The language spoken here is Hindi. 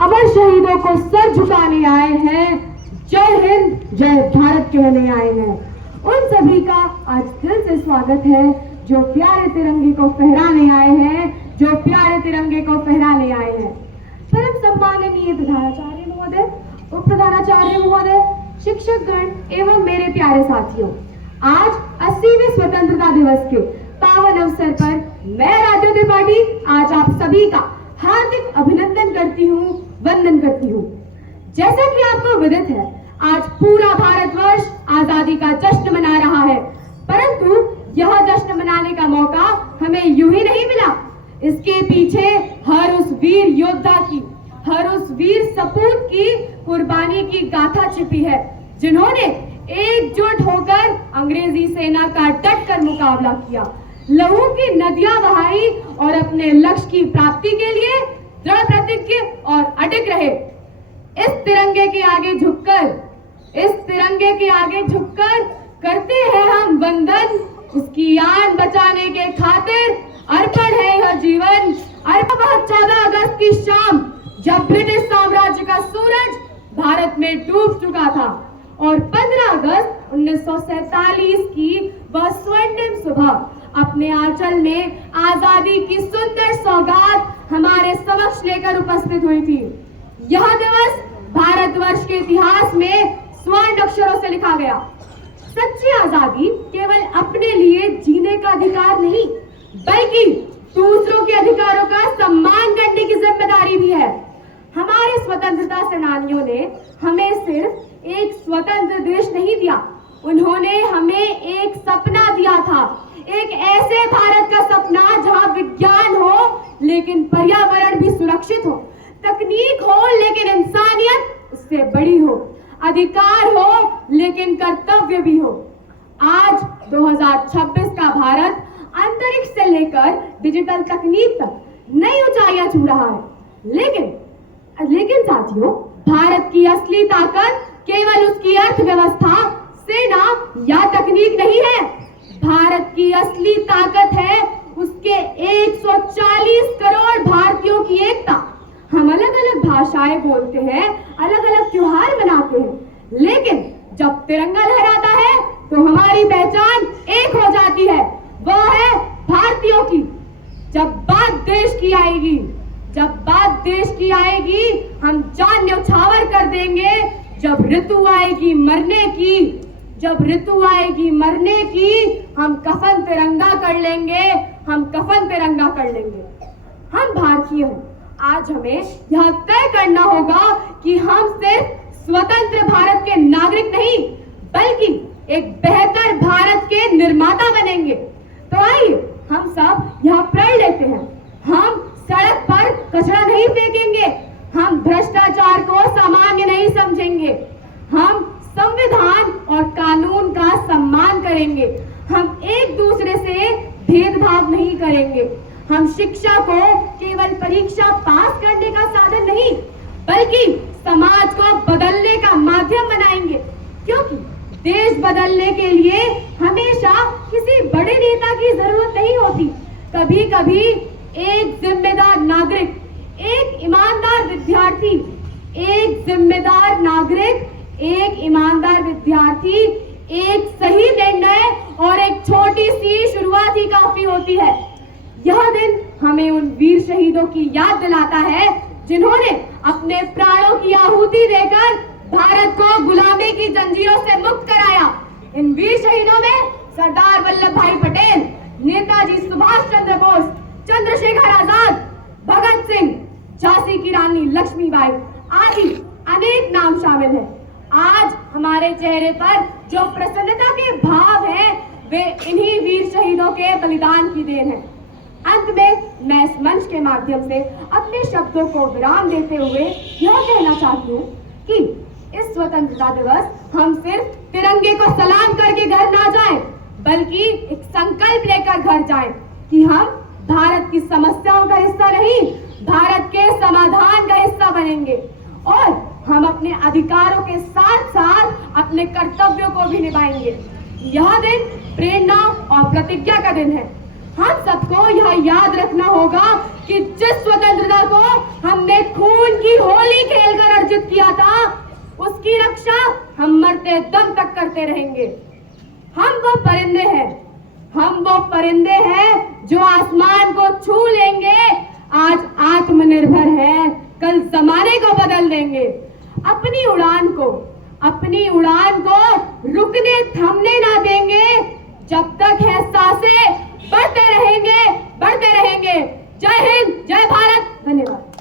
अमर शहीदों को सर झुकाने आए हैं, जय हिंद जय भारत कहने आए हैं। उन सभी का आज दिल से स्वागत है जो प्यारे तिरंगे को फहराने आए हैं, जो प्यारे तिरंगे को फहराने आए हैं। परम सम्माननीय प्रधानाचार्य महोदय, उप प्रधानाचार्य महोदय, शिक्षक गण एवं मेरे प्यारे साथियों, आज 80वें स्वतंत्रता दिवस के पावन अवसर पर मैं राजू त्रिपाठी आज आप सभी का हार्दिक अभिनंदन करती हूँ, वंदन करती हूँ। जैसा कि आपको विदित है, आज पूरा भारतवर्ष आजादी का जश्न मना रहा है, परंतु यह जश्न मनाने का मौका हमें यूं ही नहीं मिला। इसके पीछे हर उस वीर योद्धा की, हर उस वीर सपूत की कुर्बानी की गाथा छिपी है, जिन्होंने एकजुट होकर अंग्रेजी सेना का डटकर मुकाबला किया, लहू की नदियां बहाई और अपने लक्ष्य की प्राप्ति के लिए दृढ़ प्रतिज्ञ और अडिग रहे। इस तिरंगे के आगे झुककर, इस तिरंगे के आगे झुककर करते हैं हम वंदन। इसकी आन बचाने के खातिर अर्पण है यह जीवन। अर्पण 14 अगस्त की शाम, जब ब्रिटिश साम्राज्य का सूरज भारत में डूब चुका था और 15 अगस्त 1947 की वह स्वर्णिम सुबह अपने आंचल में आजादी की सुंदर सौगात हमारे समक्ष लेकर उपस्थित हुई थी। यह दिवस भारतवर्ष के इतिहास में स्वर्ण अक्षरों से लिखा गया। सच्ची आजादी केवल अपने लिए जीने का अधिकार नहीं, बल्कि दूसरों के अधिकारों का सम्मान करने की जिम्मेदारी भी है। हमारे स्वतंत्रता सेनानियों ने हमें सिर्फ एक स्वतंत्र देश नहीं दिया, उन्होंने हमें एक सपना दिया था, एक ऐसे भारत का सपना जहां विज्ञान हो लेकिन पर्यावरण भी सुरक्षित हो, तकनीक हो लेकिन इंसानियत उससे बड़ी हो, अधिकार हो लेकिन कर्तव्य भी हो। आज 2026 का भारत अंतरिक्ष से लेकर डिजिटल तकनीक तक नई ऊंचाइयां छू रहा है, लेकिन साथियों, भारत की असली ताकत केवल उसकी अर्थव्यवस्था, सेना या तकनीक नहीं है। भारत की असली ताकत है उसके 140 करोड़ भारतीयों की एकता। हम अलग अलग भाषाएं बोलते हैं, अलग अलग त्योहार मनाते हैं, लेकिन जब तिरंगा लहराता है तो हमारी पहचान एक हो जाती है, वह है भारतीयों की। जब बात देश की आएगी, जब बात देश की आएगी, हम जान न्यौछावर कर देंगे। जब ऋतु आएगी मरने की, जब ऋतु आएगी मरने की, हम कफन तिरंगा कर लेंगे, हम कफन तिरंगा कर लेंगे। हम भारतीय हैं, आज हमें यह तय करना होगा कि हम सिर्फ स्वतंत्र भारत के नागरिक नहीं, बल्कि एक बेहतर भारत के निर्माता बनेंगे। तो आइए हम सब यह प्रण लेते हैं, हम सड़क पर कचरा नहीं फेंकेंगे, हम भ्रष्टाचार को सामान्य नहीं समझेंगे, हम संविधान और कानून का सम्मान करेंगे, हम एक दूसरे से भेदभाव नहीं करेंगे, हम शिक्षा को केवल परीक्षा पास करने का साधन नहीं, बल्कि समाज को बदलने का माध्यम बनाएंगे। क्योंकि देश बदलने के लिए हमेशा किसी बड़े नेता की जरूरत नहीं होती। कभी कभी एक जिम्मेदार नागरिक, एक ईमानदार विद्यार्थी, एक जिम्मेदार नागरिक, एक ईमानदार विद्यार्थी, एक सही निर्णय और एक छोटी सी शुरुआत ही काफी होती है। यह दिन हमें उन वीर शहीदों की याद दिलाता है जिन्होंने अपने प्राणों की आहुति देकर भारत को गुलामी की जंजीरों से मुक्त कराया। इन वीर शहीदों में सरदार वल्लभ भाई पटेल, नेताजी सुभाष चंद्र बोस, चंद्रशेखर आजाद, भगत सिंह, झांसी की रानी लक्ष्मीबाई आदि अनेक नाम शामिल हैं। आज हमारे चेहरे पर जो प्रसन्नता के भाव हैं, वे इन्हीं वीर शहीदों के बलिदान की देन है। अंत में मैं इस मंच के माध्यम से अपने शब्दों को विराम देते हुए यह कहना चाहती हूँ कि इस स्वतंत्रता दिवस हम सिर्फ तिरंगे को सलाम करके घर ना जाएं, बल्कि एक संकल्प लेकर घर जाएं कि हम भारत की समस्याओं का हिस्सा नहीं, भारत के समाधान का हिस्सा बनेंगे और हम अपने अधिकारों के साथ साथ अपने कर्तव्यों को भी निभाएंगे। यह दिन प्रेरणा और प्रतिज्ञा का दिन है। हम सबको यह याद रखना होगा कि जिस स्वतंत्रता को हमने खून की होली खेलकर अर्जित किया था, उसकी रक्षा हम मरते दम तक करते रहेंगे। हम वो परिंदे हैं जो आसमान को छू लेंगे। आज आत्मनिर्भर है, कल जमाने को बदल देंगे। अपनी उड़ान को रुकने थमने ना देंगे। जब तक है सांसें बढ़ते रहेंगे। जय हिंद, जय भारत। धन्यवाद।